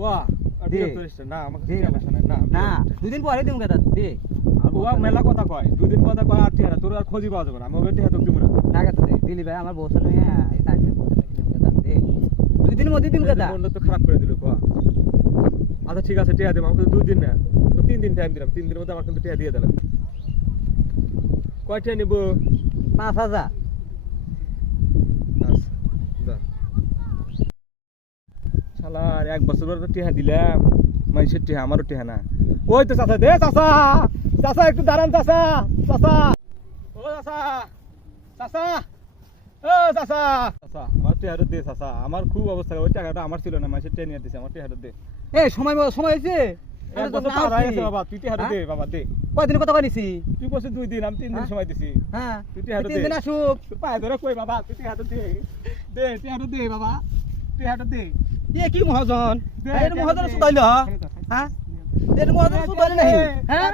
কোয়া না। দুদিন পরে দিম কথা দে। মেলা কথা কয় দুদিন কথা কয় আর টিয়া তোর আর খোঁজই পাওয়া যাবে না। আমি ওকে টিয়া তোকে দিব না। টাকা তো দে। দিলি ভাই আমার বউসা নয় তাইলে দে। দুই মধ্যে দিম কথা মনটা তো খারাপ করে দিল কোয়া আচ্ছা ঠিক আছে টিয়া দেবো। আমাকে তো দুই দিন না তো তিন দিন টাইম দিলাম। তিন দিনের মধ্যে আমার কিন্তু টিয়া দিয়ে দিলাম। কয় টিয়া নিবো? পাঁচ হাজার আচ্ছা, দা। শালার এক বছর পর টিহা দিলাম মানুষের টিহা আমারও টিহা না। ওই তো চাচা দে চাচা চাচা একটু দাঁড়ান চাচা চাচা। ও চাচা চাচা ও চাচা। চাচা আমার টিহাটা দে চাচা আমার খুব অবস্থা। ওই টাকাটা আমার ছিল না মানুষের টিহা নিয়ে দিছে আমার টিহাটা দে। এই সময় সময় হয়েছে? এক বছর পার হয়ে গেছে বাবা তুই টিহাটা দে বাবা দে। কয়দিন কথা কইছি তুই বসে দুই দিন আমি তিন দিন হ্যাঁ? সময় দিছি। হ্যাঁ তুই টিহাটা তিন দে। দিন আসুক। তুই ধরে কই বাবা তুই টিহাটা দে। দে টিহাটা দে বাবা টিহাটা দে। এ কি মহাজন? এর মহাজন সুদাইল। হ্যাঁ? এর মহাজন সুদাইল নাই হ্যাঁ?